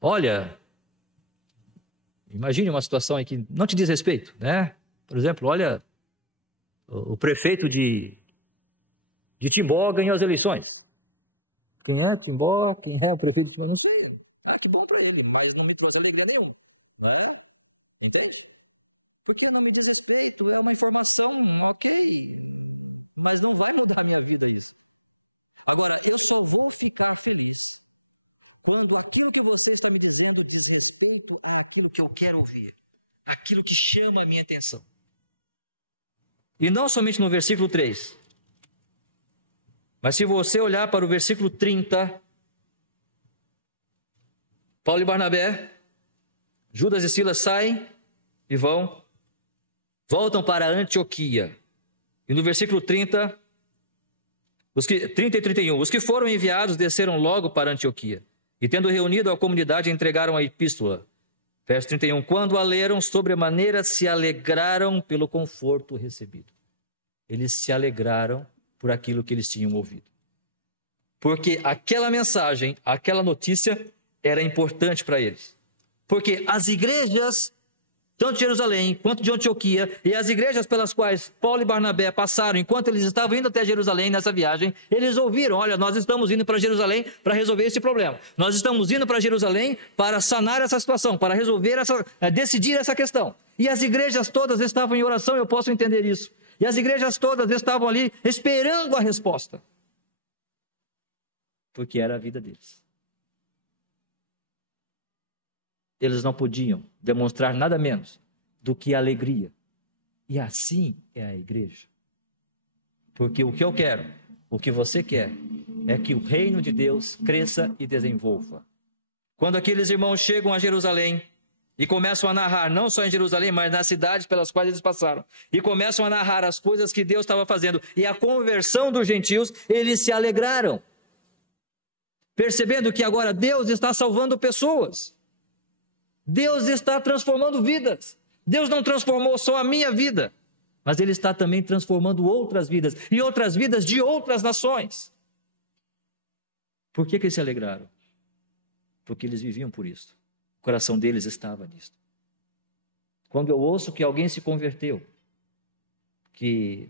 Olha, imagine uma situação aí que não te diz respeito, né? Por exemplo, olha, o prefeito de Timbó ganhou as eleições. Quem é Timbó? Quem é o prefeito de Timbó? Não sei. Que bom para ele, mas não me trouxe alegria nenhuma, não é? Entende? Porque não me diz respeito, é uma informação, ok, mas não vai mudar a minha vida isso. Agora, eu só vou ficar feliz quando aquilo que você está me dizendo diz respeito àquilo que eu quero ouvir, aquilo que chama a minha atenção. E não somente no versículo 3, mas se você olhar para o versículo 30, Paulo e Barnabé, Judas e Silas saem e voltam para Antioquia. E no versículo 30 e 31, os que foram enviados desceram logo para Antioquia, e tendo reunido a comunidade, entregaram a epístola. Verso 31, quando a leram, sobremaneira se alegraram pelo conforto recebido. Eles se alegraram por aquilo que eles tinham ouvido. Porque aquela mensagem, aquela notícia era importante para eles. Porque as igrejas, tanto de Jerusalém quanto de Antioquia, e as igrejas pelas quais Paulo e Barnabé passaram, enquanto eles estavam indo até Jerusalém nessa viagem, eles ouviram, olha, nós estamos indo para Jerusalém para resolver esse problema. Nós estamos indo para Jerusalém para sanar essa situação, para resolver decidir essa questão. E as igrejas todas estavam em oração, eu posso entender isso. E as igrejas todas estavam ali esperando a resposta. Porque era a vida deles. Eles não podiam demonstrar nada menos do que alegria. E assim é a igreja. Porque o que eu quero, o que você quer, é que o reino de Deus cresça e desenvolva. Quando aqueles irmãos chegam a Jerusalém e começam a narrar, não só em Jerusalém, mas nas cidades pelas quais eles passaram, e começam a narrar as coisas que Deus estava fazendo e a conversão dos gentios, eles se alegraram, percebendo que agora Deus está salvando pessoas. Deus está transformando vidas. Deus não transformou só a minha vida, mas Ele está também transformando outras vidas, e outras vidas de outras nações. Por que eles se alegraram? Porque eles viviam por isso. O coração deles estava nisso. Quando eu ouço que alguém se converteu, que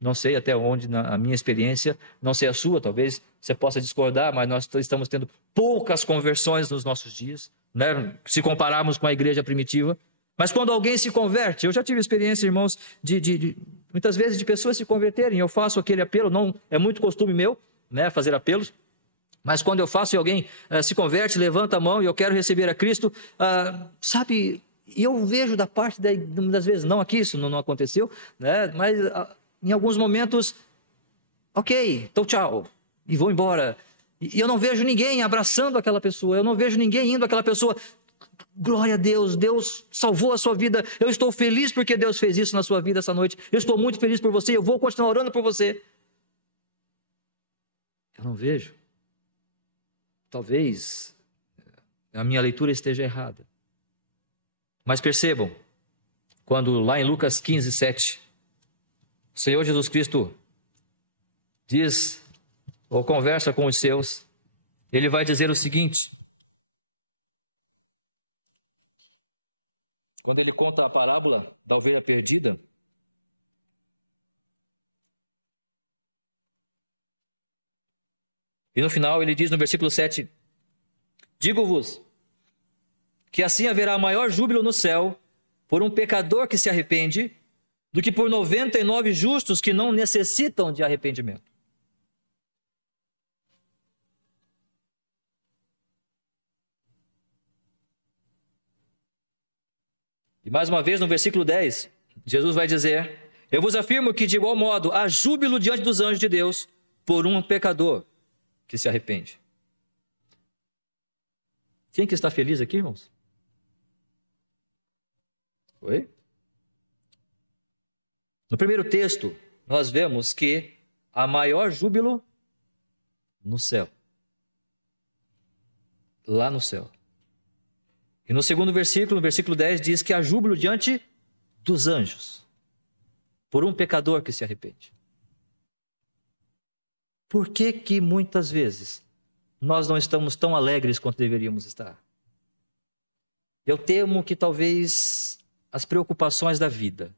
não sei até onde, na minha experiência, não sei a sua, talvez você possa discordar, mas nós estamos tendo poucas conversões nos nossos dias, né? Se compararmos com a igreja primitiva. Mas quando alguém se converte, eu já tive experiência, irmãos, muitas vezes de pessoas se converterem. Eu faço aquele apelo, não é muito costume meu, né, fazer apelos. Mas quando eu faço e alguém se converte, levanta a mão e eu quero receber a Cristo, sabe, eu vejo da parte das vezes, não aqui, isso não aconteceu, né, mas em alguns momentos, ok, então tchau, e vou embora. E eu não vejo ninguém abraçando aquela pessoa, eu não vejo ninguém indo àquela pessoa. Glória a Deus, Deus salvou a sua vida, eu estou feliz porque Deus fez isso na sua vida essa noite, eu estou muito feliz por você, eu vou continuar orando por você. Eu não vejo. Talvez a minha leitura esteja errada. Mas percebam, quando lá em Lucas 15, 7, o Senhor Jesus Cristo diz, ou conversa com os seus, Ele vai dizer o seguinte, quando Ele conta a parábola da ovelha perdida, e no final ele diz no versículo 7, digo-vos que assim haverá maior júbilo no céu por um pecador que se arrepende do que por 99 justos que não necessitam de arrependimento. E mais uma vez no versículo 10, Jesus vai dizer, eu vos afirmo que de igual modo há júbilo diante dos anjos de Deus por um pecador que se arrepende. Quem que está feliz aqui, irmãos? Oi? No primeiro texto, nós vemos que há maior júbilo no céu. lá no céu. E no segundo versículo, no versículo 10, diz que há júbilo diante dos anjos, por um pecador que se arrepende. Por que que muitas vezes nós não estamos tão alegres quanto deveríamos estar? Eu temo que talvez as preocupações da vida,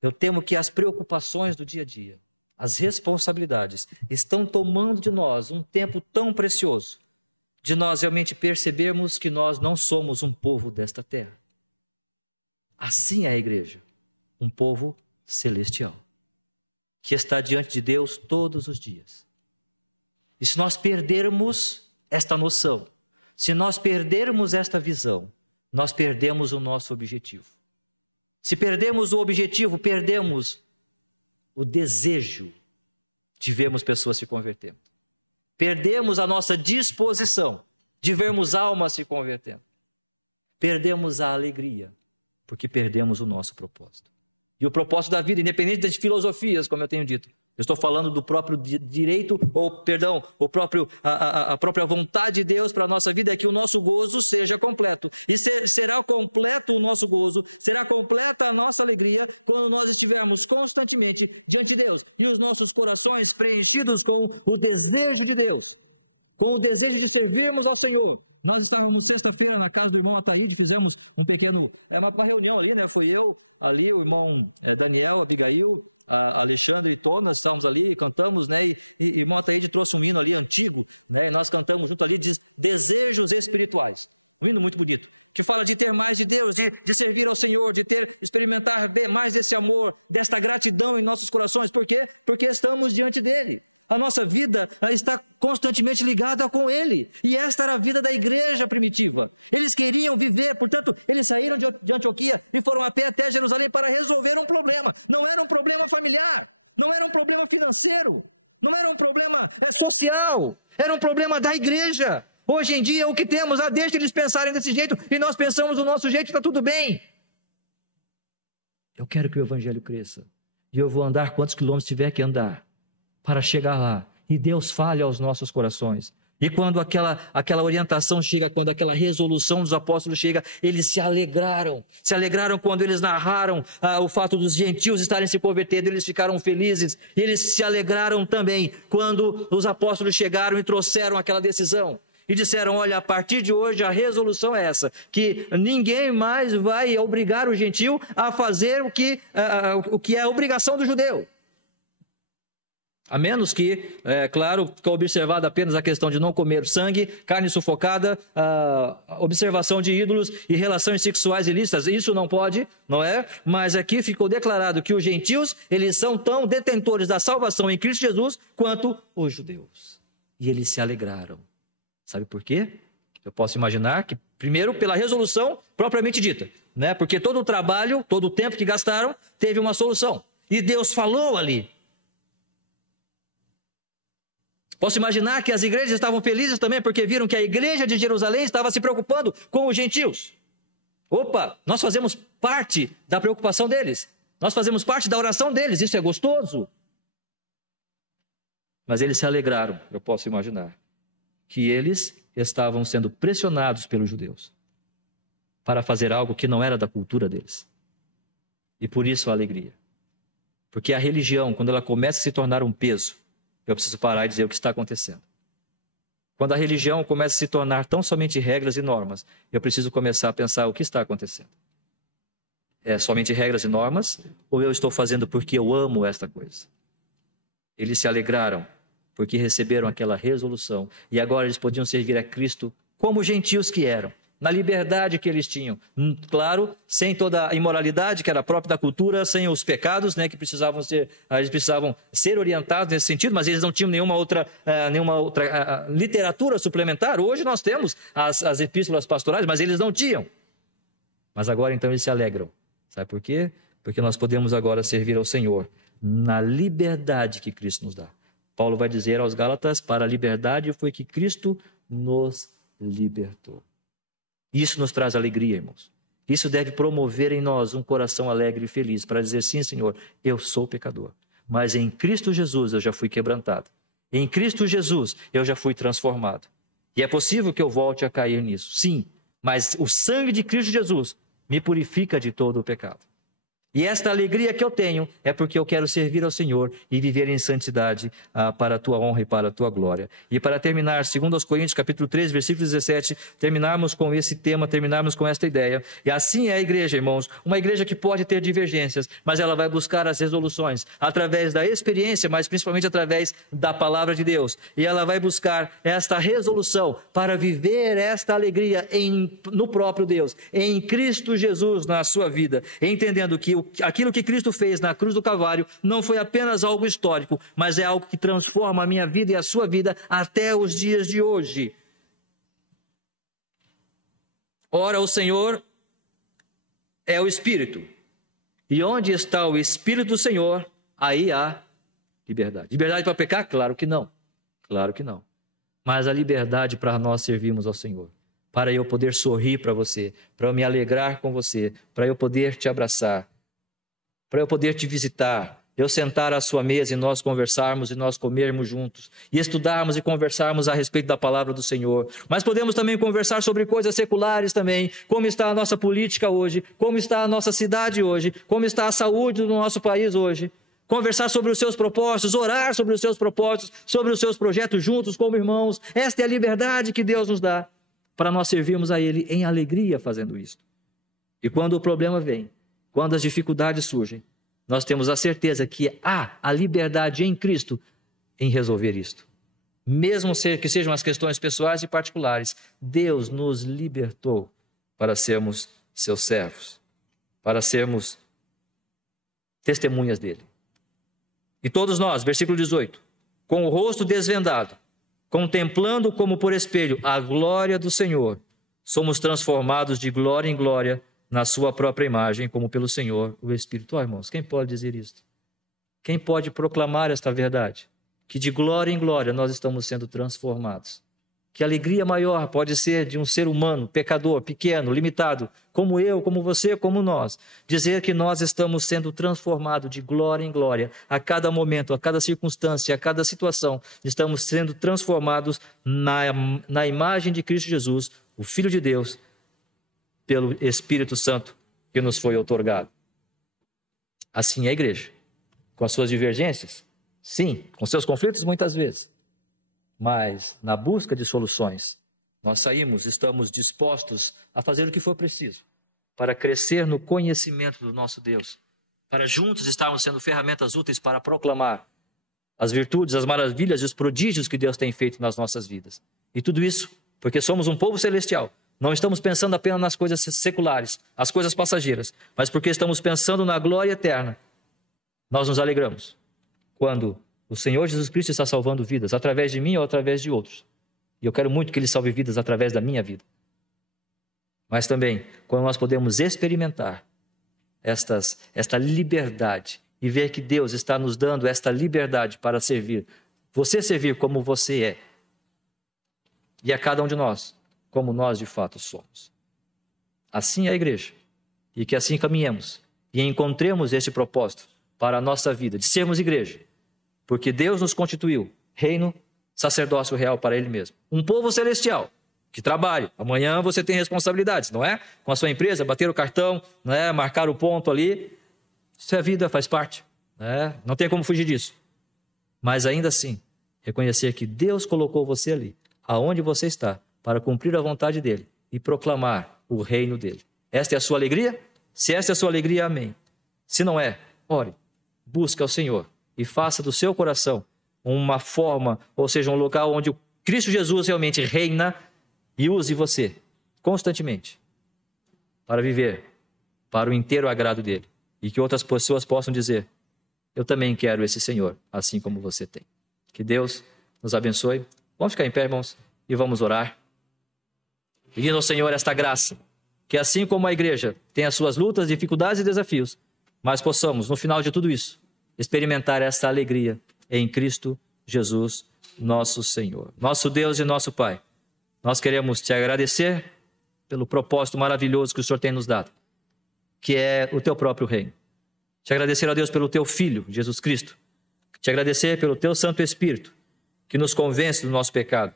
eu temo que as preocupações do dia a dia, as responsabilidades, estão tomando de nós um tempo tão precioso, de nós realmente percebermos que nós não somos um povo desta terra. Assim é a igreja, um povo celestial, que está diante de Deus todos os dias. E se nós perdermos esta noção, se nós perdermos esta visão, nós perdemos o nosso objetivo. Se perdemos o objetivo, perdemos o desejo de vermos pessoas se convertendo. Perdemos a nossa disposição de vermos almas se convertendo. Perdemos a alegria, porque perdemos o nosso propósito. E o propósito da vida, independente das filosofias, como eu tenho dito, eu estou falando do próprio direito, a própria vontade de Deus para a nossa vida é que o nosso gozo seja completo. E será completo o nosso gozo, será completa a nossa alegria quando nós estivermos constantemente diante de Deus e os nossos corações preenchidos com o desejo de Deus, com o desejo de servirmos ao Senhor. Nós estávamos sexta-feira na casa do irmão Ataíde, fizemos uma reunião ali, né? Foi eu, ali o irmão Daniel, Abigail, a Alexandre e Tô, nós estávamos ali, cantamos, né? E irmão Ataíde trouxe um hino ali antigo, né? E nós cantamos junto ali, diz Desejos Espirituais. Um hino muito bonito, que fala de ter mais de Deus, de servir ao Senhor, de experimentar mais desse amor, desta gratidão em nossos corações. Por quê? Porque estamos diante dele. A nossa vida está constantemente ligada com Ele. E esta era a vida da igreja primitiva. Eles queriam viver, portanto, eles saíram de Antioquia e foram a pé até Jerusalém para resolver um problema. Não era um problema familiar, não era um problema financeiro, não era um problema social, era um problema da igreja. Hoje em dia, o que temos? Deixa eles pensarem desse jeito e nós pensamos do nosso jeito e está tudo bem. Eu quero que o evangelho cresça. E eu vou andar quantos quilômetros tiver que andar para chegar lá, e Deus fale aos nossos corações. E quando aquela orientação chega, quando aquela resolução dos apóstolos chega, eles se alegraram quando eles narraram o fato dos gentios estarem se convertendo, eles ficaram felizes, e eles se alegraram também quando os apóstolos chegaram e trouxeram aquela decisão, e disseram, olha, a partir de hoje a resolução é essa, que ninguém mais vai obrigar o gentio a fazer o que é a obrigação do judeu. A menos que, claro, fica observada apenas a questão de não comer sangue, carne sufocada, observação de ídolos e relações sexuais ilícitas. Isso não pode, não é? Mas aqui ficou declarado que os gentios, eles são tão detentores da salvação em Cristo Jesus quanto os judeus. E eles se alegraram. Sabe por quê? Eu posso imaginar que, primeiro, pela resolução propriamente dita, né? Porque todo o trabalho, todo o tempo que gastaram, teve uma solução. E Deus falou ali. Posso imaginar que as igrejas estavam felizes também porque viram que a igreja de Jerusalém estava se preocupando com os gentios. Opa, nós fazemos parte da preocupação deles. Nós fazemos parte da oração deles. Isso é gostoso. Mas eles se alegraram, eu posso imaginar, que eles estavam sendo pressionados pelos judeus para fazer algo que não era da cultura deles. E por isso a alegria. Porque a religião, quando ela começa a se tornar um peso, eu preciso parar e dizer o que está acontecendo. Quando a religião começa a se tornar tão somente regras e normas, eu preciso começar a pensar o que está acontecendo. É somente regras e normas, ou eu estou fazendo porque eu amo esta coisa? Eles se alegraram porque receberam aquela resolução e agora eles podiam servir a Cristo como gentios que eram, na liberdade que eles tinham. Claro, sem toda a imoralidade que era própria da cultura, sem os pecados, né, que eles precisavam ser orientados nesse sentido, mas eles não tinham nenhuma outra literatura suplementar. Hoje nós temos as epístolas pastorais, mas eles não tinham. Mas agora então eles se alegram. Sabe por quê? Porque nós podemos agora servir ao Senhor na liberdade que Cristo nos dá. Paulo vai dizer aos Gálatas, para a liberdade foi que Cristo nos libertou. Isso nos traz alegria, irmãos. Isso deve promover em nós um coração alegre e feliz para dizer, sim, Senhor, eu sou pecador, mas em Cristo Jesus eu já fui quebrantado. Em Cristo Jesus eu já fui transformado. E é possível que eu volte a cair nisso, sim, mas o sangue de Cristo Jesus me purifica de todo o pecado. E esta alegria que eu tenho é porque eu quero servir ao Senhor e viver em santidade para a tua honra e para a tua glória. E para terminar, 2 Coríntios capítulo 3, versículo 17, terminarmos com esse tema, terminarmos com esta ideia. E assim é a igreja, irmãos, uma igreja que pode ter divergências, mas ela vai buscar as resoluções através da experiência, mas principalmente através da palavra de Deus. E ela vai buscar esta resolução para viver esta alegria no próprio Deus, em Cristo Jesus na sua vida, entendendo que aquilo que Cristo fez na cruz do Calvário não foi apenas algo histórico, mas é algo que transforma a minha vida e a sua vida até os dias de hoje. Ora, o Senhor é o Espírito, e onde está o Espírito do Senhor, aí há liberdade. Liberdade para pecar? Claro que não, claro que não. Mas a liberdade para nós servirmos ao Senhor, para eu poder sorrir para você, para eu me alegrar com você, para eu poder te abraçar, para eu poder te visitar, eu sentar à sua mesa e nós conversarmos e nós comermos juntos, e estudarmos e conversarmos a respeito da palavra do Senhor. Mas podemos também conversar sobre coisas seculares também, como está a nossa política hoje, como está a nossa cidade hoje, como está a saúde do nosso país hoje. Conversar sobre os seus propósitos, orar sobre os seus propósitos, sobre os seus projetos juntos como irmãos. Esta é a liberdade que Deus nos dá para nós servirmos a Ele em alegria fazendo isso. E quando o problema vem, quando as dificuldades surgem, nós temos a certeza que há a liberdade em Cristo em resolver isto. Mesmo que sejam as questões pessoais e particulares, Deus nos libertou para sermos seus servos, para sermos testemunhas dele. E todos nós, versículo 18, com o rosto desvendado, contemplando como por espelho a glória do Senhor, somos transformados de glória em glória na sua própria imagem, como pelo Senhor, o Espírito. Irmãos, quem pode dizer isto? Quem pode proclamar esta verdade? Que de glória em glória nós estamos sendo transformados. Que alegria maior pode ser de um ser humano, pecador, pequeno, limitado, como eu, como você, como nós, dizer que nós estamos sendo transformados de glória em glória, a cada momento, a cada circunstância, a cada situação, estamos sendo transformados na imagem de Cristo Jesus, o Filho de Deus, pelo Espírito Santo que nos foi outorgado. Assim é a igreja, com as suas divergências, sim, com seus conflitos muitas vezes, mas na busca de soluções, nós estamos dispostos a fazer o que for preciso para crescer no conhecimento do nosso Deus, para juntos estarmos sendo ferramentas úteis para proclamar as virtudes, as maravilhas e os prodígios que Deus tem feito nas nossas vidas. E tudo isso porque somos um povo celestial. Não estamos pensando apenas nas coisas seculares, as coisas passageiras, mas porque estamos pensando na glória eterna. Nós nos alegramos quando o Senhor Jesus Cristo está salvando vidas, através de mim ou através de outros. E eu quero muito que Ele salve vidas através da minha vida. Mas também, quando nós podemos experimentar esta liberdade e ver que Deus está nos dando esta liberdade para servir. Você servir como você é. E a cada um de nós, como nós de fato somos. Assim é a igreja. E que assim caminhemos e encontremos esse propósito para a nossa vida, de sermos igreja. Porque Deus nos constituiu reino, sacerdócio real para Ele mesmo. Um povo celestial que trabalha. Amanhã você tem responsabilidades, não é? Com a sua empresa, bater o cartão, não é? Marcar o ponto ali. Isso é vida, faz parte. Não tem como fugir disso. Mas ainda assim, reconhecer que Deus colocou você ali, aonde você está, para cumprir a vontade dEle e proclamar o reino dEle. Esta é a sua alegria? Se esta é a sua alegria, amém. Se não é, ore, busque ao Senhor e faça do seu coração uma forma, ou seja, um local onde o Cristo Jesus realmente reina e use você constantemente para viver para o inteiro agrado dEle. E que outras pessoas possam dizer, eu também quero esse Senhor, assim como você tem. Que Deus nos abençoe. Vamos ficar em pé, irmãos, e vamos orar. Pedindo ao Senhor esta graça, que assim como a igreja tem as suas lutas, dificuldades e desafios, mas possamos, no final de tudo isso, experimentar esta alegria em Cristo Jesus, nosso Senhor. Nosso Deus e nosso Pai, nós queremos te agradecer pelo propósito maravilhoso que o Senhor tem nos dado, que é o teu próprio reino. Te agradecer a Deus pelo teu Filho, Jesus Cristo. Te agradecer pelo teu Santo Espírito, que nos convence do nosso pecado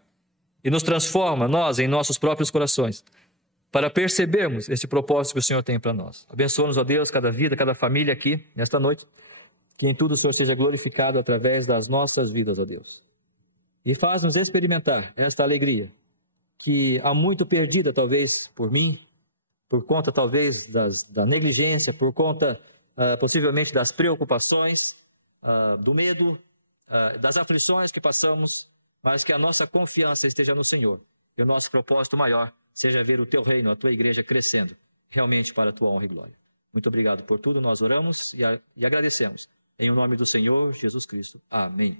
e nos transforma, nós, em nossos próprios corações, para percebermos este propósito que o Senhor tem para nós. Abençoa-nos, ó Deus, cada vida, cada família aqui, nesta noite, que em tudo o Senhor seja glorificado através das nossas vidas, ó Deus. E faz-nos experimentar esta alegria, que há muito perdida, talvez, por mim, por conta, talvez, da negligência, por conta, possivelmente, das preocupações, do medo, das aflições que passamos, mas que a nossa confiança esteja no Senhor. E o nosso propósito maior seja ver o Teu reino, a Tua igreja crescendo, realmente para a Tua honra e glória. Muito obrigado por tudo, nós oramos e agradecemos. Em o nome do Senhor Jesus Cristo. Amém.